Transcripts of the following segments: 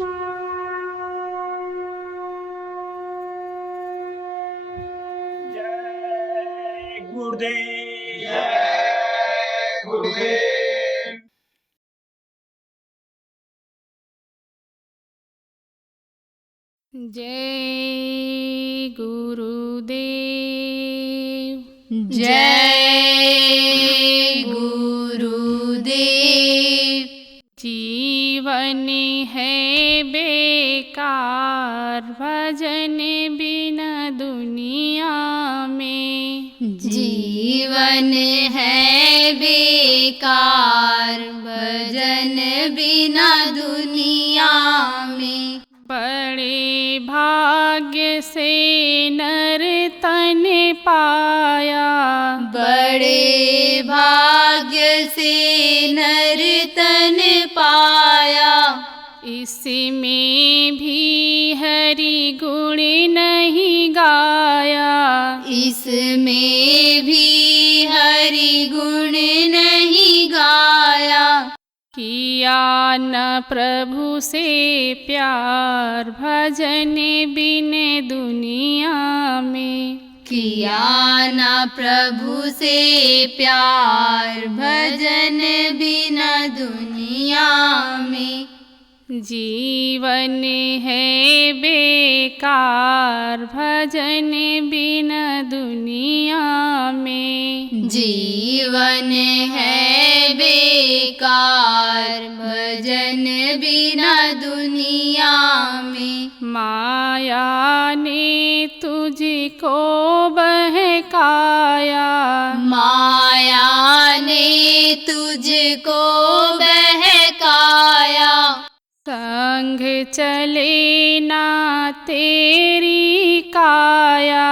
जय गुरुदेव। जय गुरुदेव। जय गुरुदेव। जय गुरुदेव। जीवन है बेकार भजन बिना दुनिया में। जीवन है बेकार भजन बिना दुनिया में। बड़े भाग्य से नर तन पाया, बड़े भाग्य से नर तन पाया। इसमें भी हरि गुण नहीं गाया, इसमें भी हरि गुण नहीं गाया। किया न प्रभु से प्यार भजन बिन दुनिया में। किया न प्रभु से प्यार भजन बिना दुनिया में। जीवन है बेकार भजन बिना दुनिया में। जीवन है बेकार भजन बिना दुनिया में। माया ने तुझको बहकाया, माया ने तुझको बहकाया। संग चले ना तेरी काया,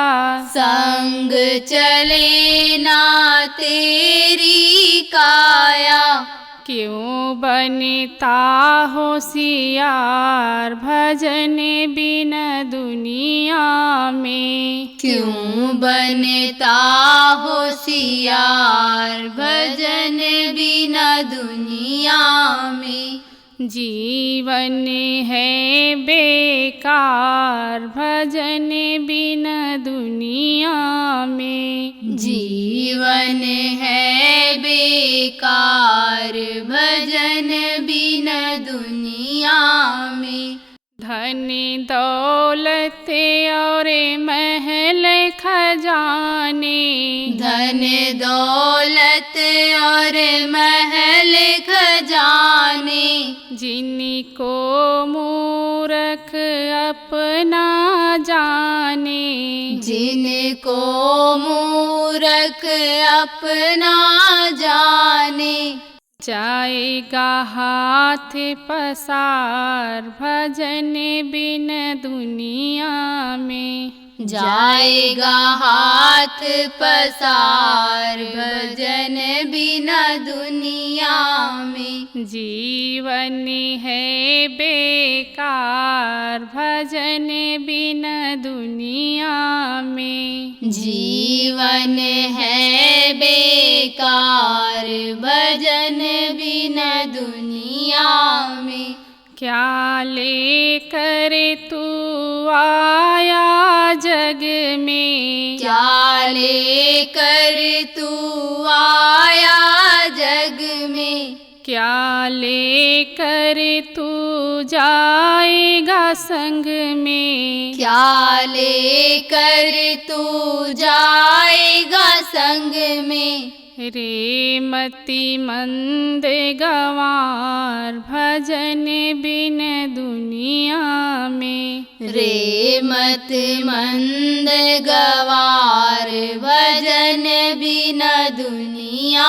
संग चले ना तेरी काया। क्यों बनता होशियार भजन बिना दुनिया में। क्यों बनता होशियार भजन बिना दुनिया में। जीवन है बेकार भजन बिना दुनिया में। जीवन है बेकार भजन बिना दुनिया में। धन दौलत और महल खजाने, धन दौलत और महल खजाने। जिनको मूरख अपना जाने, जिनको मूरख अपना जाने। जाएगा हाथ पसार भजन बिन दुनिया में। जाएगा हाथ पसार भजन बिना दुनिया में। जीवन है बेकार भजन बिना दुनिया में। जीवन है बेकार भजन बिना दुनिया में। क्या लेकर तू आया जग में। क्या लेकर तू आया जग में। क्या लेकर तू जाएगा संग में। क्या लेकर तू जाएगा संग में। रे मति मंद गंवार भजन बिन दुनिया में। रे मत मंद गवार भजन बिना दुनिया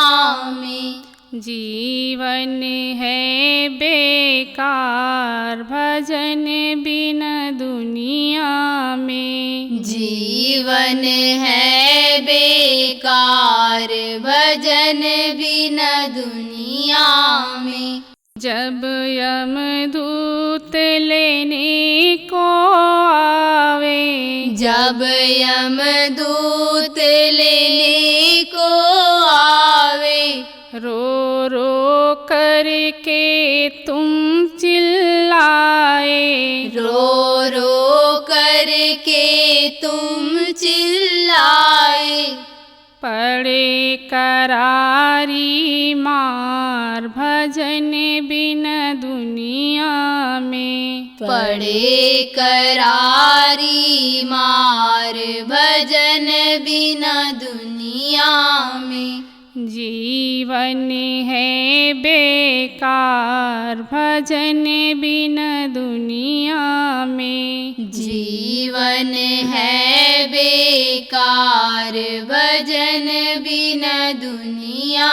में। जीवन है बेकार भजन बिना दुनिया में। जीवन है बेकार भजन बिना दुनिया में। जब यमदूत लेने को आवे। जब यमदूत लेने को आवे। रो रो करके तुम चिल्लाए। दुनिया में। पड़े करारी मार भजन बिना दुनिया में। जीवन है बेकार भजन बिना दुनिया में। जीवन है बेकार भजन बिना दुनिया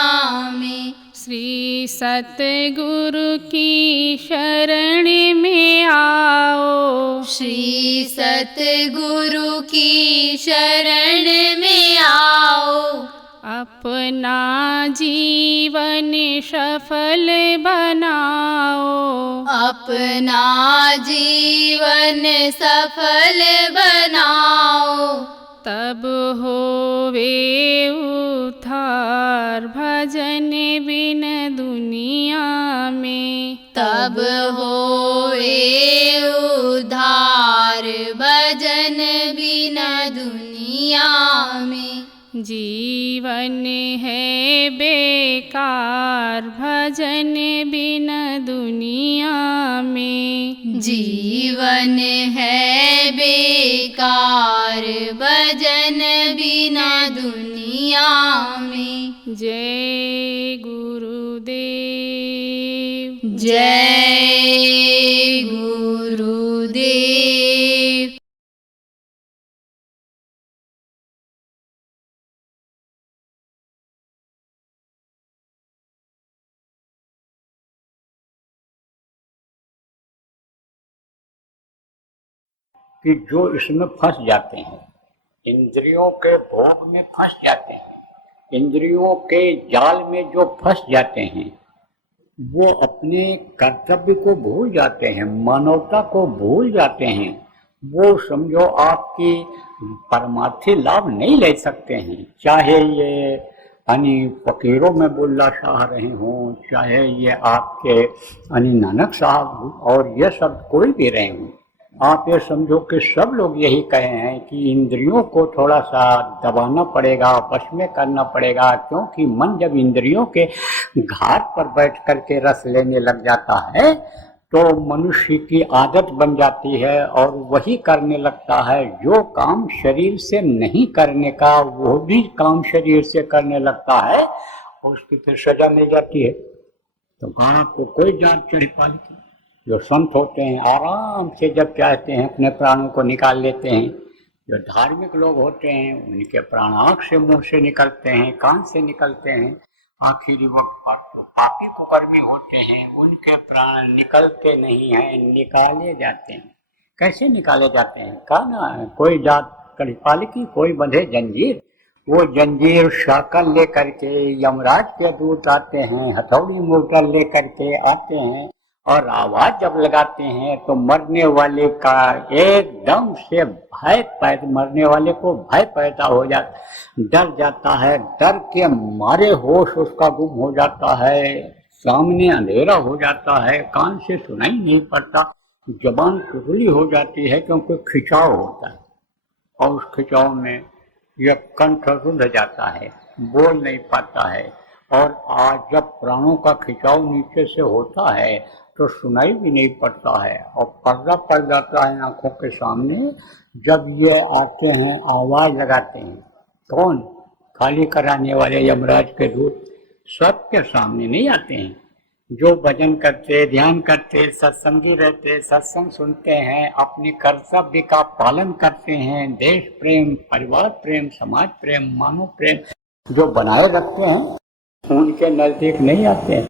में। श्री सतगुरु की शरण में आओ। श्री सतगुरु की शरण में आओ। अपना जीवन सफल बनाओ। अपना जीवन सफल बनाओ। तब होवे उद्धार भजन बिन दुनिया में। तब होवे उद्धार भजन बिना दुनिया में। जीवन है बेकार भजन बिन दुनिया में। जीवन है बेकार भजन बिना दुनिया में। जय गुरुदेव। जय गुरुदेव। कि जो इसमें फंस जाते हैं, इंद्रियों के भोग में फंस जाते हैं, इंद्रियों के जाल में जो फंस जाते हैं, वो अपने कर्तव्य को भूल जाते हैं, मानवता को भूल जाते हैं। वो समझो आपकी परमार्थी लाभ नहीं ले सकते हैं, चाहे ये फकीरों में बुल्ला शाह रहे हों, चाहे ये आपके नानक साहब और ये सब कोई भी रहे हों। आप ये समझो कि सब लोग यही कहे हैं कि इंद्रियों को थोड़ा सा दबाना पड़ेगा, वश में करना पड़ेगा, क्योंकि मन जब इंद्रियों के घाट पर बैठ करके रस लेने लग जाता है तो मनुष्य की आदत बन जाती है और वही करने लगता है। जो काम शरीर से नहीं करने का वो भी काम शरीर से करने लगता है, उसकी फिर सजा मिल जाती है। तो आपको कोई जांच चढ़ी पाली। जो संत होते हैं आराम से जब चाहते हैं अपने प्राणों को निकाल लेते हैं। जो धार्मिक लोग होते हैं उनके प्राण आँख से, मुंह से निकलते हैं, कान से निकलते हैं, आखिरी वक्त पर। तो पापी कुकर्मी होते हैं उनके प्राण निकलते नहीं हैं, निकाले जाते हैं। कैसे निकाले जाते हैं? कहा ना, कोई जात कड़ीपाल की, कोई बंधे जंजीर। वो जंजीर शाकल लेकर के यमराज के दूत आते हैं, हथौड़ी मोटर लेकर के आते हैं और आवाज जब लगाते हैं तो मरने वाले का एकदम से मरने वाले को भय पैदा हो जाता, डर जाता है। डर के मारे होश उसका गुम हो जाता है, सामने अंधेरा हो जाता है, कान से सुनाई नहीं पड़ता, जबान टुकड़ी हो जाती है क्योंकि खिंचाव होता है और उस खिंचाव में यह कंठ रुंध जाता है, बोल नहीं पाता है। और आज जब प्राणों का खिंचाव नीचे से होता है तो सुनाई भी नहीं पड़ता है और पर्दा पड़ जाता है आंखों के सामने। जब ये आते हैं आवाज लगाते हैं, कौन? खाली कराने वाले यमराज के दूत सबके सामने नहीं आते हैं। जो भजन करते, ध्यान करते, सत्संगी रहते, सत्संग सुनते हैं, अपने कर्तव्य का पालन करते हैं, देश प्रेम, परिवार प्रेम, समाज प्रेम, मानव प्रेम जो बनाए रखते हैं, उनके नजदीक नहीं आते हैं।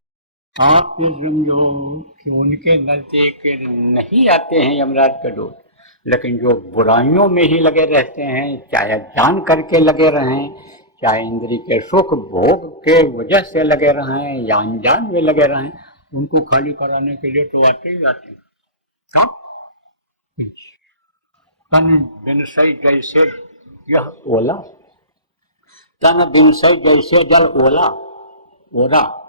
आप ये समझो कि उनके नजदीक नहीं आते हैं यमराज के दूत। लेकिन जो बुराइयों में ही लगे रहते हैं, चाहे जान करके लगे रहें, चाहे इंद्रिय के सुख भोग के वजह से लगे रहें या अनजान में लगे रहें, उनको खाली कराने के लिए तो आते ही आते हैं। कब? तन बिनसई जैसे यह ओला, तन बिनसई जैसे जल ओला ओरा,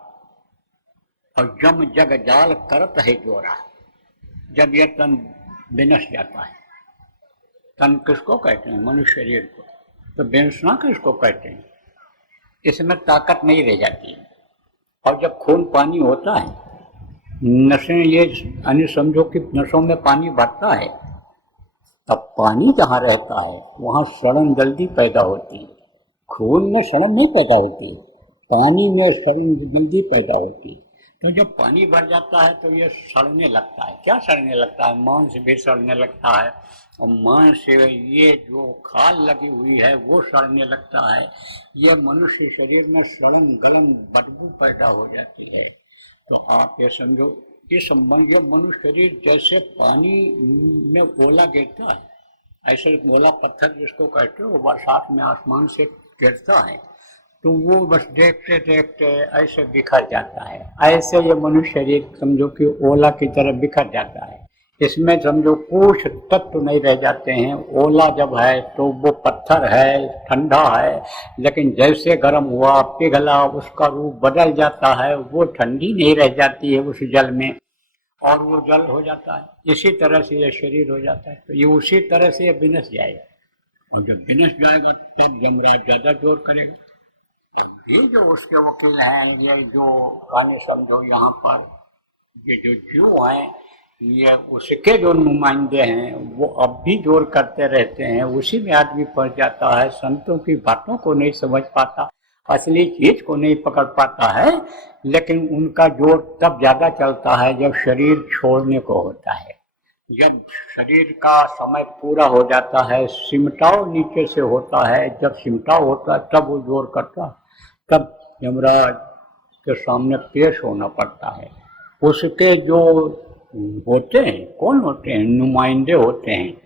और जम जग जाल करत है जोरा। जब यह तन बिनस जाता है, तन किसको कहते हैं? मनुष्य शरीर को। तो बेंसना किसको कहते हैं? इसमें ताकत नहीं रह जाती है। और जब खून पानी होता है नशे ये यानी समझो कि नसों में पानी भरता है, तब पानी जहाँ रहता है वहाँ सड़न जल्दी पैदा होती है। खून में सड़न नहीं पैदा होती, पानी में सड़न जल्दी पैदा होती है। तो जब पानी भर जाता है तो ये सड़ने लगता है। क्या सड़ने लगता है? मांस भी सड़ने लगता है, और मांस से ये जो खाल लगी हुई है वो सड़ने लगता है। ये मनुष्य शरीर में सड़न गलन बदबू पैदा हो जाती है। तो आप ये समझो, ये संबंध, ये मनुष्य शरीर जैसे पानी में ओला गिरता है, ऐसे ओला पत्थर जिसको कहते हो, बरसात में आसमान से गिरता है, तो वो बस देखते देखते ऐसे बिखर जाता है। ऐसे ये मनुष्य शरीर समझो कि ओला की तरह बिखर जाता है। इसमें समझो कुछ तत्व नहीं रह जाते हैं। ओला जब है तो वो पत्थर है, ठंडा है, लेकिन जैसे गर्म हुआ, पिघला, उसका रूप बदल जाता है। वो ठंडी नहीं रह जाती है उस जल में, और वो जल हो जाता है। इसी तरह से ये शरीर हो जाता है। तो ये उसी तरह से ये विनश जाएगा, और जब विनश जाएगा तो यमराज ज्यादा जोर करेगा। ये जो उसके वकील हैं, ये जो काने समझो यहाँ पर ये जो जीव हैं, ये उसके जो नुमाइंदे हैं, वो अब भी जोर करते रहते हैं। उसी में आदमी पड़ जाता है, संतों की बातों को नहीं समझ पाता, असली चीज को नहीं पकड़ पाता है। लेकिन उनका जोर तब ज्यादा चलता है जब शरीर छोड़ने को होता है। जब शरीर का समय पूरा हो जाता है, सिमटाव नीचे से होता है, जब सिमटाव होता है तब वो जोर करता है। तब यमराज के सामने पेश होना पड़ता है। उसके जो होते हैं, कौन होते हैं? नुमाइंदे होते हैं।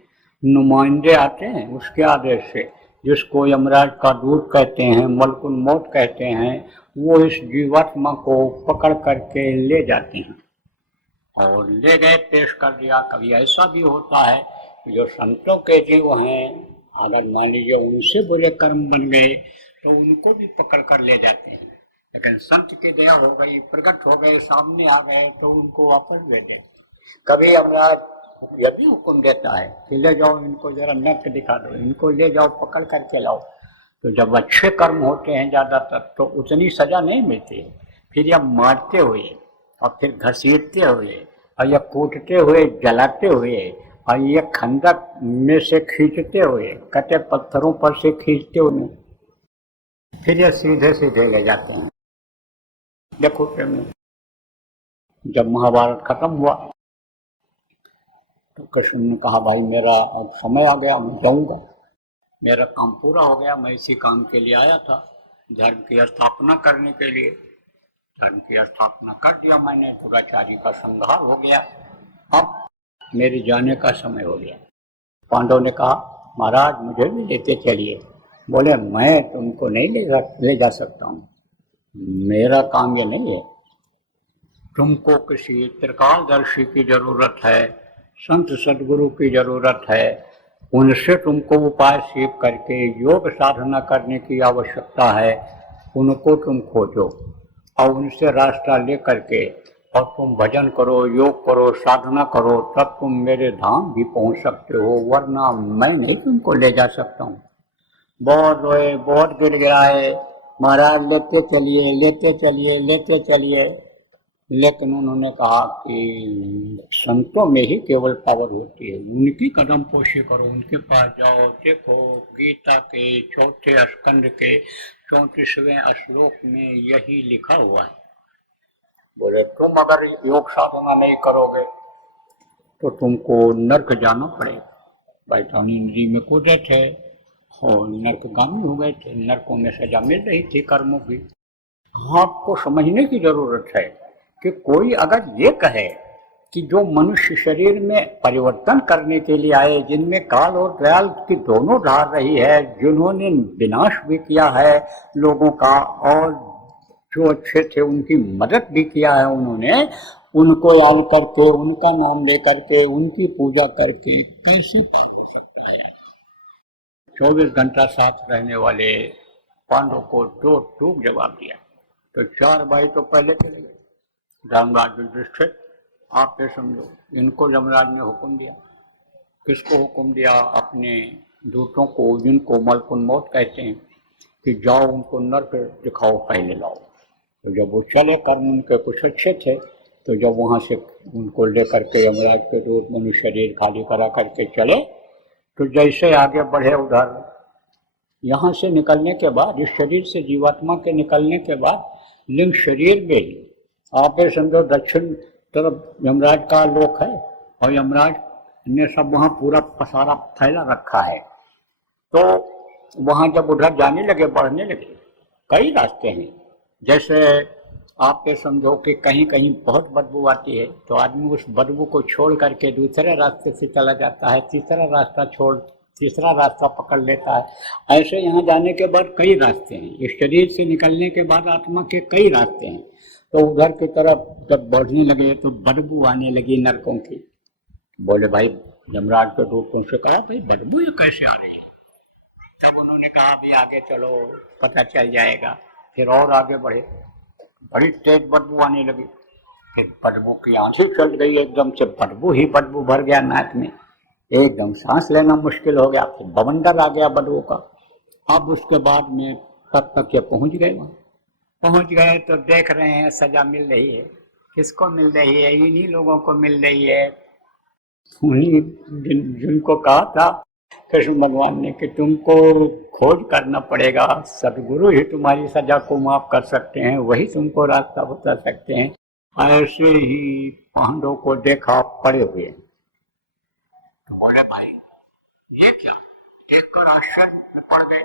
नुमाइंदे आते हैं उसके आदेश से, जिसको यमराज का दूत कहते हैं, मलकुल मौत कहते हैं। वो इस जीवात्मा को पकड़ करके ले जाते हैं और ले गए, पेश कर दिया। कभी ऐसा भी होता है जो संतों के जीव हैं, अगर मान लीजिए उनसे बुरे कर्म बन गए तो उनको भी पकड़ कर ले जाते हैं। लेकिन संत की दया हो गई, प्रकट हो गए, सामने आ गए, तो उनको वापस ले जाए। कभी यमराज यह भी हुक्म देता है कि ले जाओ इनको, जरा नर्क दिखा दो, इनको ले जाओ, पकड़ करके लाओ। तो जब अच्छे कर्म होते हैं ज्यादातर तो उतनी सजा नहीं मिलती है। फिर यह मारते हुए और फिर घसीटते हुए और यह कूटते हुए, जलाते हुए, और ये खंडक में से खींचते हुए, कटे पत्थरों पर से खींचते हुए, फिर ये सीधे सीधे ले जाते हैं। देखो जब महाभारत खत्म हुआ तो कृष्ण ने कहा, भाई मेरा अब समय आ गया, मैं जाऊंगा, मेरा काम पूरा हो गया। मैं इसी काम के लिए आया था, धर्म की स्थापना करने के लिए। धर्म की स्थापना कर दिया मैंने, दुराचारी का संहार हो गया, अब मेरे जाने का समय हो गया। पांडव ने कहा, महाराज मुझे भी लेते चलिए। बोले, मैं तुमको नहीं ले जा सकता हूँ, मेरा काम ये नहीं है। तुमको किसी त्रिकालदर्शी की जरूरत है, संत सदगुरु की जरूरत है। उनसे तुमको उपाय सीख करके योग साधना करने की आवश्यकता है। उनको तुम खोजो और उनसे रास्ता ले करके और तुम भजन करो, योग करो, साधना करो, तब तुम मेरे धाम भी पहुंच सकते हो, वरना मैं नहीं तुमको ले जा सकता हूँ। बहुत रोए, बहुत गिड़गिड़ाए, महाराज लेते चलिए, लेते चलिए, लेते चलिए। लेकिन उन्होंने कहा कि संतों में ही केवल पावर होती है, उनकी कदम पोशी करो, उनके पास जाओ। देखो गीता के 4 स्कंद के 34वें श्लोक में यही लिखा हुआ है। बोले, तुम अगर योग साधना नहीं करोगे तो तुमको नर्क जाना पड़ेगा। भाई स्वामी जी में कूदे थे और नर्कगामी हो गए थे, नर्कों में सजा मिल रही थी कर्मों की। आपको समझने की जरूरत है कि कोई अगर ये कहे कि जो मनुष्य शरीर में परिवर्तन करने के लिए आए, जिनमें काल और दयाल की दोनों धार रही है, जिन्होंने विनाश भी किया है लोगों का और जो अच्छे थे उनकी मदद भी किया है उन्होंने, उनको याद करके, उनका नाम ले करके, उनकी पूजा करके कैसे पार हो सकता है? 24 घंटा साथ रहने वाले पांडव को दो टूक जवाब दिया। तो 4 भाई तो पहले चले गए। धर्मराज युधिष्ठिर, आप ये समझो, इनको यमराज ने हुक्म दिया। किसको हुक्म दिया? अपने दूतों को, जिनको मलकुल मौत कहते हैं, कि जाओ उनको नर्क दिखाओ, पहले लाओ। तो जब वो चले, कर्म उनके कुछ अच्छे थे, तो जब वहाँ से उनको लेकर के यमराज के दूत मनुष्य शरीर खाली करा करके चले, तो जैसे आगे बढ़े उधर यहाँ से निकलने के बाद, इस शरीर से जीवात्मा के निकलने के बाद लिंग शरीर में ही आप समझो दक्षिण तरफ यमराज का लोक है और यमराज ने सब वहाँ पूरा पसारा फैला रखा है। तो वहाँ जब उधर जाने लगे, बढ़ने लगे, कई रास्ते हैं। जैसे आप ये समझो कि कहीं कहीं बहुत बदबू आती है तो आदमी उस बदबू को छोड़ करके दूसरे रास्ते से चला जाता है, तीसरा रास्ता पकड़ लेता है। ऐसे यहाँ जाने के बाद कई रास्ते हैं। इस शरीर से निकलने के बाद आत्मा के कई रास्ते हैं। तो उधर की तरफ जब बढ़ने लगे तो बदबू आने लगी नरकों की। बोले भाई यमराज के दूतों से कहा भाई बदबू ये कैसे आ रही है? तब उन्होंने कहा अभी आगे चलो पता चल जाएगा। फिर और आगे बढ़े, बड़ी तेज बदबू आने लगी। फिर बदबू की आंखें चल गई, एकदम से बदबू ही बदबू भर गया नाक में, एकदम सांस लेना मुश्किल हो गया। फिर बवंडर आ गया बदबू का। अब उसके बाद में तब तक ये पहुंच गए तो देख रहे हैं सजा मिल रही है। किसको मिल रही है? इन्हीं लोगों को मिल रही है, उन्हीं जिनको कहा था कृष्ण भगवान ने कि तुमको खोज करना पड़ेगा, सदगुरु ही तुम्हारी सजा को माफ कर सकते हैं, वही तुमको रास्ता बता सकते हैं। ऐसे ही पांडवों को देखा पड़े हुए। तो बोले भाई ये क्या? देखकर आश्चर्य में पड़ गए।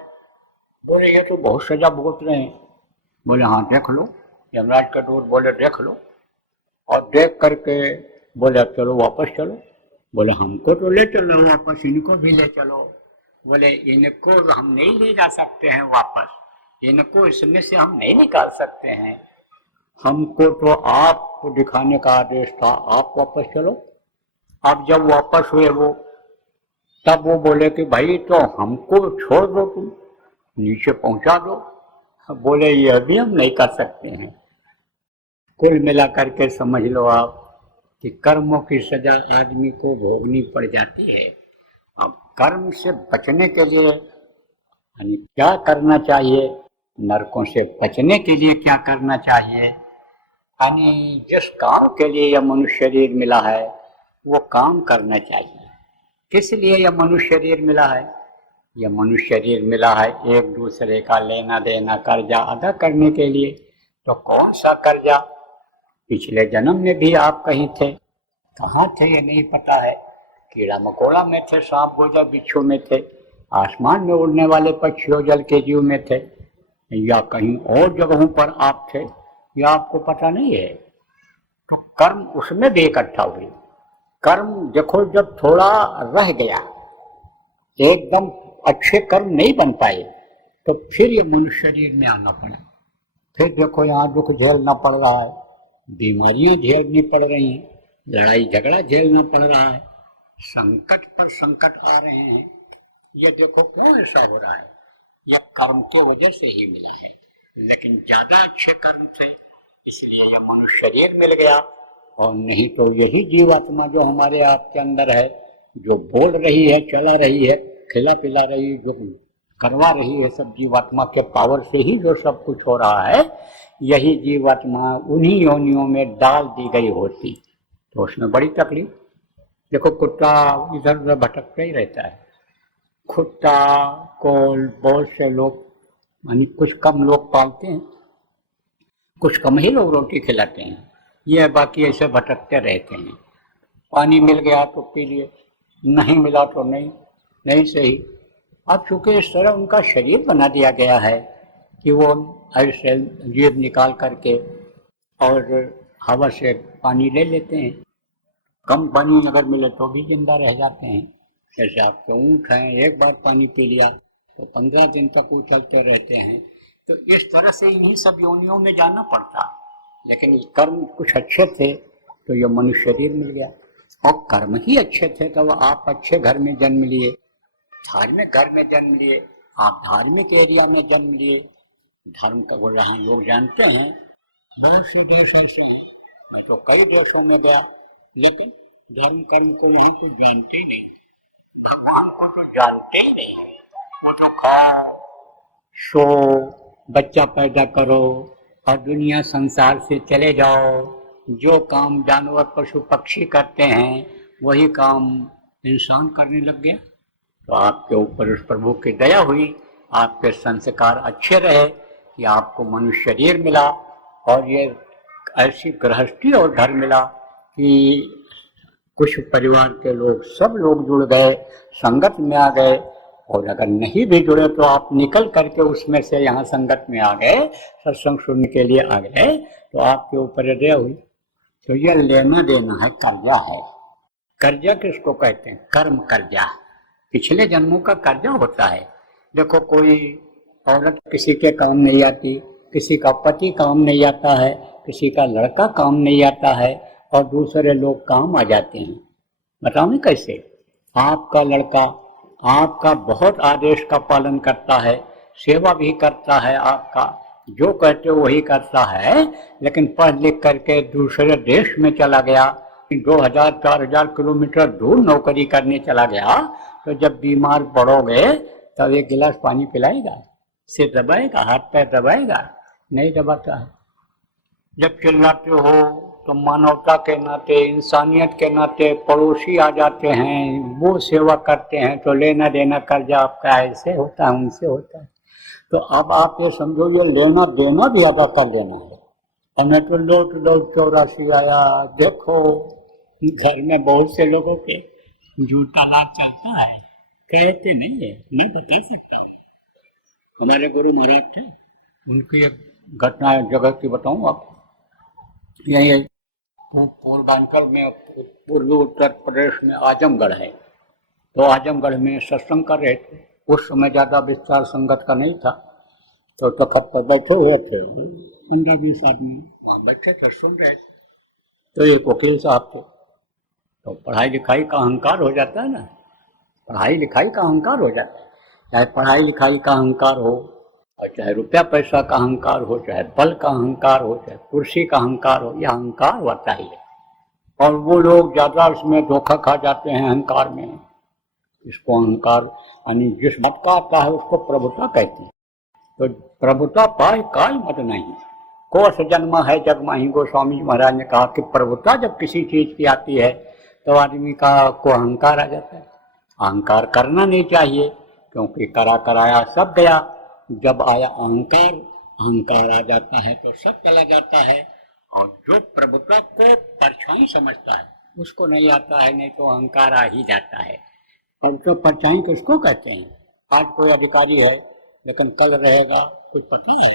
बोले ये तो बहुत सजा भुगत रहे हैं। बोले हाँ देख लो। यमराज का दूत बोले देख लो। और देख करके बोले अब चलो वापस चलो। बोले हमको तो ले चलो वापस, इनको भी ले चलो। बोले इनको हम नहीं ले जा सकते हैं वापस, इनको इसमें से हम नहीं निकाल सकते हैं, हमको तो आपको दिखाने का आदेश था, आप वापस चलो। अब जब वापस हुए वो, तब वो बोले कि भाई तो हमको छोड़ दो, तुम नीचे पहुंचा दो। बोले ये भी हम नहीं कर सकते हैं। कुल मिला करके समझ लो आप कि कर्मों की सजा आदमी को भोगनी पड़ जाती है। अब कर्म से बचने के लिए यानी क्या करना चाहिए, नरकों से बचने के लिए क्या करना चाहिए, यानी जिस काम के लिए यह मनुष्य शरीर मिला है वो काम करना चाहिए। किस लिए यह मनुष्य शरीर मिला है? यह मनुष्य शरीर मिला है एक दूसरे का लेना देना कर्जा अदा करने के लिए। तो कौन सा कर्जा? पिछले जन्म में भी आप कहीं थे, कहाँ थे ये नहीं पता है। कीड़ा मकोड़ा में थे, सांप गोजा बिच्छू में थे, आसमान में उड़ने वाले पक्षियों जल के जीव में थे, या कहीं और जगहों पर आप थे, या आपको पता नहीं है। तो कर्म उसमें भी इकट्ठा हुए। कर्म देखो जब थोड़ा रह गया, एकदम अच्छे कर्म नहीं बन पाए, तो फिर ये मनुष्य शरीर में आना पड़ा। फिर देखो यहाँ दुख झेलना पड़ रहा है, बीमारियां झेलनी पड़ रही हैं, लड़ाई झगड़ा झेलना पड़ रहा है, संकट पर संकट आ रहे हैं। ये देखो क्यों ऐसा हो रहा है? ये कर्म की वजह से ही मिला है। लेकिन ज्यादा अच्छे कर्म थे इसलिए ये मनुष्य शरीर मिल गया। और नहीं तो यही जीवात्मा जो हमारे आपके अंदर है, जो बोल रही है, चला रही है, खिला पिला रही है, जो करवा रही है, सब जीवात्मा के पावर से ही जो सब कुछ हो रहा है, यही जीवात्मा उन्हीं योनियों में डाल दी गई होती तो उसमें बड़ी तकलीफ। देखो कुत्ता इधर उधर भटकता ही रहता है। कुत्ता को बहुत से लोग यानी कुछ कम लोग पालते हैं, कुछ कम ही लोग रोटी खिलाते हैं, ये बाकी ऐसे भटकते रहते हैं। पानी मिल गया तो पी लिए, नहीं मिला तो नहीं सही। अब चूंकि इस तरह उनका शरीर बना दिया गया है कि वो ऐसे जीभ निकाल करके और हवा से पानी ले लेते हैं। कम पानी अगर मिले तो भी जिंदा रह जाते हैं। जैसे आपके ऊँट हैं, एक बार पानी पी लिया तो 15 दिन तक वो चलते रहते हैं। तो इस तरह से इन्हीं सब योनियों में जाना पड़ता। लेकिन कर्म कुछ अच्छे थे तो ये मनुष्य शरीर मिल गया, और कर्म ही अच्छे थे तो आप अच्छे घर में जन्म लिए, धार्मिक घर में जन्म लिए, आप धार्मिक एरिया में जन्म लिए। धर्म का वो यहाँ लोग जानते हैं, बहुत से देश ऐसे हैं, मैं तो कई देशों में गया, लेकिन धर्म कर्म को यही कुछ जानते ही नहीं, भगवान को तो जानते ही नहीं। वो तो खाओ सो, बच्चा पैदा करो और दुनिया संसार से चले जाओ, जो काम जानवर पशु पक्षी करते हैं वही काम इंसान करने लग गया। तो आपके ऊपर उस प्रभु की दया हुई, आपके संस्कार अच्छे रहे कि आपको मनुष्य शरीर मिला और ये ऐसी गृहस्थी और घर मिला कि कुछ परिवार के लोग सब लोग जुड़ गए, संगत में आ गए। और अगर नहीं भी जुड़े तो आप निकल करके उसमें से यहाँ संगत में आ गए, सत्संग सुनने के लिए आ गए, तो आपके ऊपर दया हुई। तो यह लेना देना है, कर्जा है। कर्जा किसको कहते हैं? कर्म कर्जा, पिछले जन्मों का कर्जा होता है। देखो कोई औरत किसी के काम नहीं आती, किसी का पति काम नहीं आता है, किसी का लड़का काम नहीं आता है और दूसरे लोग काम आ जाते हैं। बताओ नहीं कैसे? आपका लड़का आपका बहुत आदेश का पालन करता है, सेवा भी करता है, आपका जो कहते हो वही करता है, लेकिन पढ़ लिख करके दूसरे देश में चला गया, 2000-4000 किलोमीटर दूर नौकरी करने चला गया, तो जब बीमार पड़ोगे तब एक गिलास पानी पिलाएगा? सिर दबाएगा? हाथ पैर दबाएगा? नहीं दबाता है। जब चिल्लाते हो तो मानवता के नाते, इंसानियत के नाते पड़ोसी आ जाते हैं, वो सेवा करते हैं, तो लेना देना कर्जा आपका ऐसे होता है, उनसे होता है। तो अब आप ये समझो, ये लेना देना भी अदा कर लेना है। और नहीं तो लौट 84 आया। देखो घर में बहुत से लोगों के झूठा लाभ चलता है, कहते नहीं है, मैं बता सकता हूँ। हमारे गुरु महाराज थे, उनकी एक घटना जगह की बताऊँ आपको। यही पूर्वांचल में, पूर्वी उत्तर प्रदेश में आजमगढ़ है। तो आजमगढ़ में सत्संग कर रहे थे। उस समय ज़्यादा विस्तार संगत का नहीं था, तो तखत पर बैठे हुए थे 15-20 आदमी वहाँ बैठे थे, सुन रहे थे। तो एक वकील साहब थे। तो पढ़ाई लिखाई का अहंकार हो जाता है ना, पढ़ाई लिखाई का अहंकार हो जाता है। चाहे पढ़ाई लिखाई का अहंकार हो, और चाहे रुपया पैसा का अहंकार हो, चाहे बल का अहंकार हो, चाहे कुर्सी का अहंकार हो, यह अहंकार होता ही है। और वो लोग ज़्यादा उसमें धोखा खा जाते हैं अहंकार में। इसको अहंकार यानी जिस बात का आता है उसको प्रभुता कहते हैं। तो प्रभुता पाए काल मत नहीं, कोष जन्मा है जग माही। गोस्वामी महाराज ने कहा कि प्रभुता जब किसी चीज की आती है तो आदमी को अहंकार आ जाता है। अहंकार करना नहीं चाहिए, क्योंकि करा कराया सब गया। जब आया अहंकार, अहंकार आ जाता है तो सब चला जाता है। और जो प्रभुता को परछाई समझता है उसको नहीं आता है, नहीं तो अहंकार आ ही जाता है। और तो परछाई किसको कहते हैं? आज कोई अधिकारी है लेकिन कल रहेगा, कुछ पता है?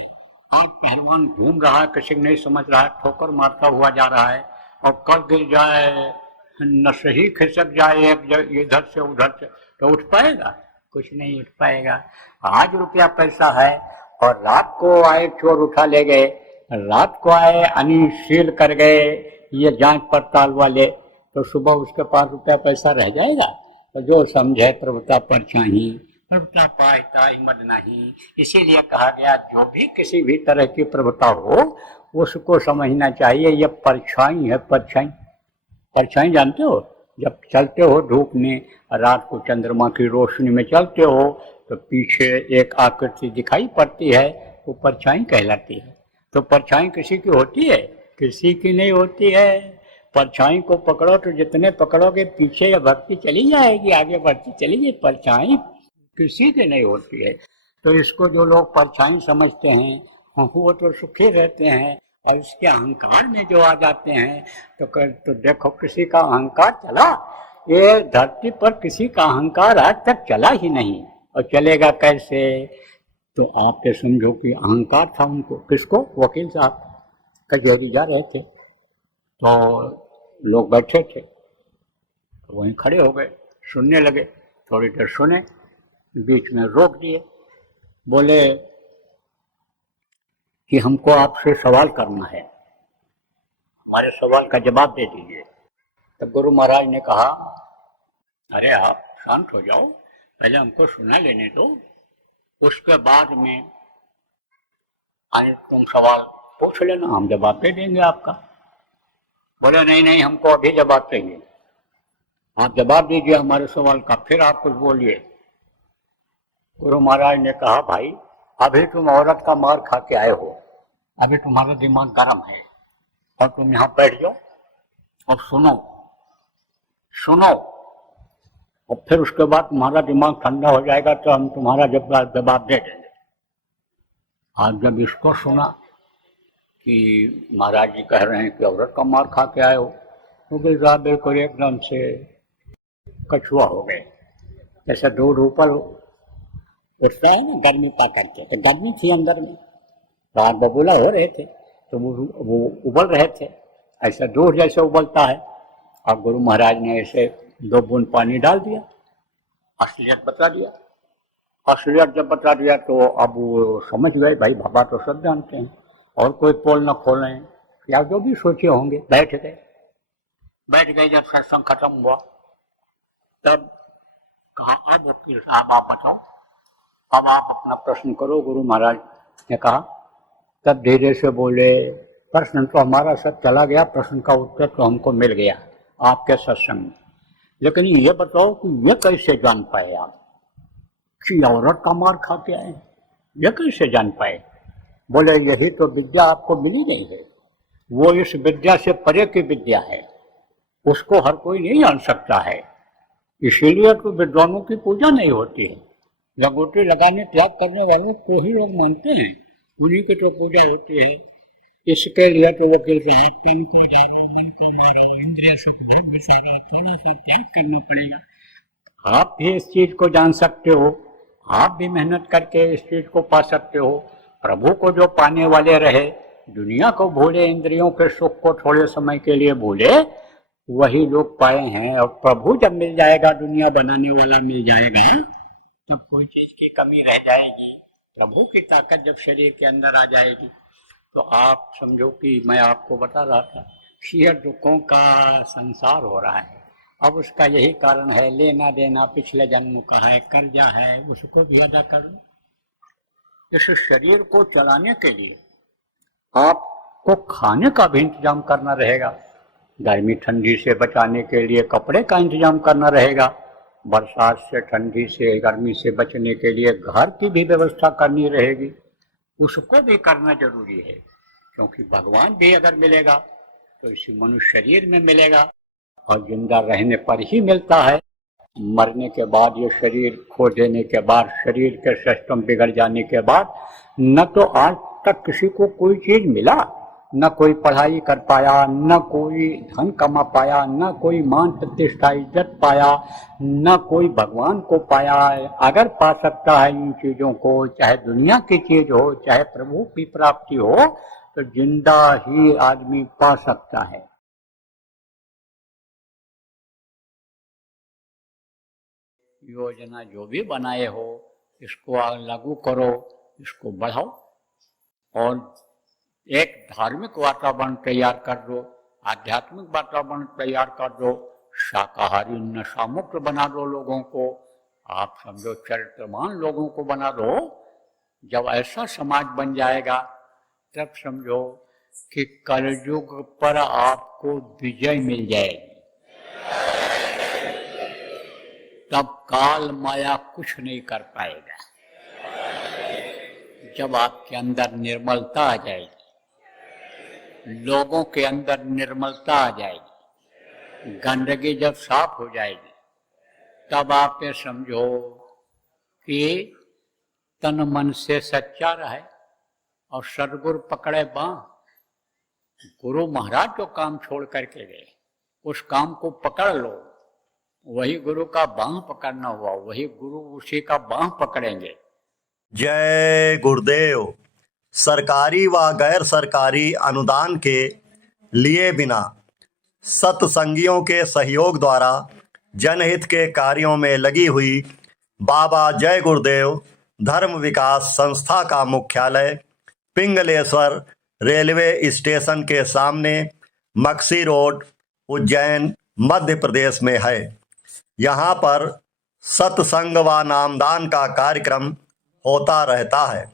आज पहलवान घूम रहा है, किसी नहीं समझ रहा है, ठोकर मारता हुआ जा रहा है, और कल गिर जाए, न सही खिसक जाए इधर से उधर से, तो उठ पाएगा? कुछ नहीं उठ पाएगा। आज रुपया पैसा है और रात को आए चोर उठा ले गए, रात को आए अनिशील कर गए ये जांच पड़ताल वाले, तो सुबह उसके पास रुपया पैसा रह जाएगा? तो जो समझे प्रभुता परछाई, प्रभुता पाए ताई मद नहीं। इसीलिए कहा गया जो भी किसी भी तरह की प्रभुता हो उसको समझना चाहिए ये परछाई है। परछाई, परछाई जानते हो? जब चलते हो धूप में, रात को चंद्रमा की रोशनी में चलते हो तो पीछे एक आकृति दिखाई पड़ती है, वो परछाई कहलाती है। तो परछाई किसी की होती है? किसी की नहीं होती है। परछाई को पकड़ो तो जितने पकड़ोगे पीछे या भक्ति चली जाएगी, आगे बढ़ती चली जाएगी। परछाई किसी की नहीं होती है। तो इसको जो लोग परछाई समझते हैं वो तो सुखी रहते हैं, और इसके अहंकार में जो आ जाते हैं तो देखो किसी का अहंकार चला, ये धरती पर किसी का अहंकार आज तक चला ही नहीं, और चलेगा कैसे? तो आप ये समझो कि अहंकार था उनको। किसको? वकील साहब कचहरी जा रहे थे, तो लोग बैठे थे, तो वहीं खड़े हो गए, सुनने लगे। थोड़ी देर सुने, बीच में रोक दिए, बोले कि हमको आपसे सवाल करना है, हमारे सवाल का जवाब दे दीजिए। तब गुरु महाराज ने कहा, अरे आप शांत हो जाओ, पहले हमको सुना लेने दो, उसके बाद में आए तुम सवाल पूछ लेना, हम जवाब दे देंगे आपका। बोले नहीं नहीं, हमको अभी जवाब चाहिए, आप जवाब दीजिए हमारे सवाल का, फिर आप कुछ बोलिए। गुरु महाराज ने कहा, भाई अभी तुम औरत का मार खा के आए हो, अभी तुम्हारा दिमाग गर्म है, और तुम यहाँ बैठ जाओ और सुनो सुनो, और फिर उसके बाद तुम्हारा दिमाग ठंडा हो जाएगा तो हम तुम्हारा जवाब दे देंगे। आज जब इसको सुना कि महाराज जी कह रहे हैं कि औरत का मार खा के आए हो, तो बिल्कुल एकदम से कछुआ हो गए, जैसे दूध ऊपर उठता है ना गर्मी पा करके, तो गर्मी थी अंदर में, रात बबूला हो रहे थे तो वो उबल रहे थे, ऐसा दूध जैसे उबलता है। अब गुरु महाराज ने ऐसे 2 बूंद पानी डाल दिया, असलियत बता दिया। असलियत जब बता दिया तो अब वो समझ गए, भाई बाबा तो सब जानते हैं, और कोई पोल न खोलें या जो भी सोचे होंगे। बैठ गए। जब सत्संग खत्म हुआ तब कहा, अब वकील साहब आप बताओ, अब आप अपना प्रश्न करो। गुरु महाराज ने कहा, तब धीरे से बोले, प्रश्न तो हमारा सब चला गया, प्रश्न का उत्तर तो हमको मिल गया आपके सत्संग में, लेकिन ये बताओ कि ये कैसे जान पाए आप कि औरत का मार खा के आए, ये कैसे जान पाए? बोले, यही तो विद्या आपको मिली नहीं है, वो इस विद्या से परे की विद्या है, उसको हर कोई नहीं जान सकता है, इसीलिए तो विद्वानों की पूजा नहीं होती है। लंगोटी लगाने त्याग करने वाले को ही लोग मानते हैं, उन्हीं की तो पूजा होती है। इसके लिए तो वकील साहब तन को जानो, मन को मारो, इंद्रिय सुख भोग विसारो, थोड़ा सा त्याग करना पड़ेगा। आप भी इस चीज को जान सकते हो, आप भी मेहनत करके इस चीज को पा सकते हो। प्रभु को जो पाने वाले रहे, दुनिया को भूले, इंद्रियों के सुख को थोड़े समय के लिए भूले, वही लोग पाए हैं। और प्रभु जब मिल जाएगा, दुनिया बनाने वाला मिल जाएगा, तब कोई चीज की कमी रह जाएगी। प्रभु की ताकत जब शरीर के अंदर आ जाएगी तो आप समझो कि मैं आपको बता रहा था कि यह दुखों का संसार हो रहा है। अब उसका यही कारण है, लेना देना पिछले जन्म का है, कर्जा है, उसको भी अदा करो। इस शरीर को चलाने के लिए आपको खाने का भी इंतजाम करना रहेगा, गर्मी ठंडी से बचाने के लिए कपड़े का इंतजाम करना रहेगा, बरसात से ठंडी से गर्मी से बचने के लिए घर की भी व्यवस्था करनी रहेगी, उसको भी करना जरूरी है। क्योंकि भगवान भी अगर मिलेगा तो इसी मनुष्य शरीर में मिलेगा, और जिंदा रहने पर ही मिलता है। मरने के बाद, ये शरीर खो देने के बाद, शरीर के सिस्टम बिगड़ जाने के बाद, न तो आज तक किसी को कोई चीज मिला, न कोई पढ़ाई कर पाया, न कोई धन कमा पाया, न कोई मान प्रतिष्ठा इज्जत पाया, न कोई भगवान को पाया। अगर पा सकता है इन चीजों को, चाहे दुनिया की चीज हो, चाहे प्रभु की प्राप्ति हो, तो जिंदा ही आदमी पा सकता है। योजना जो भी बनाए हो, इसको लागू करो, इसको बढ़ाओ, और एक धार्मिक वातावरण तैयार कर दो, आध्यात्मिक वातावरण तैयार कर दो, शाकाहारी नशा मुक्त बना दो लोगों को, आप समझो चरित्रवान लोगों को बना दो। जब ऐसा समाज बन जाएगा तब समझो कि कलयुग पर आपको विजय मिल जाएगी। तब काल माया कुछ नहीं कर पाएगा। जब आपके अंदर निर्मलता आ जाएगी, लोगों के अंदर निर्मलता आ जाएगी, गंदगी जब साफ हो जाएगी, तब आप ये समझो कि तन मन से सच्चा रहे और सदगुरु पकड़े बांह। गुरु महाराज जो काम छोड़ करके गए, उस काम को पकड़ लो, वही गुरु का बांह पकड़ना हुआ, वही गुरु उसी का बांह पकड़ेंगे। जय गुरुदेव। सरकारी व गैर सरकारी अनुदान के लिए बिना सत्संगियों के सहयोग द्वारा जनहित के कार्यों में लगी हुई बाबा जय गुरुदेव धर्म विकास संस्था का मुख्यालय पिंगलेश्वर रेलवे स्टेशन के सामने मक्सी रोड, उज्जैन, मध्य प्रदेश में है। यहाँ पर सत्संग व नामदान का कार्यक्रम होता रहता है।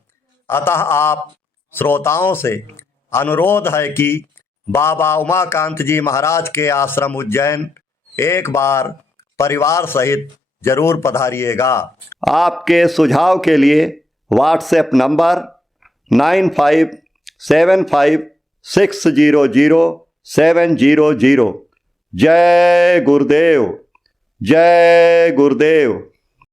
अतः आप श्रोताओं से अनुरोध है कि बाबा उमाकांत जी महाराज के आश्रम उज्जैन एक बार परिवार सहित जरूर पधारिएगा। आपके सुझाव के लिए व्हाट्सएप नंबर 9575 600700। जय गुरुदेव, जय गुरुदेव।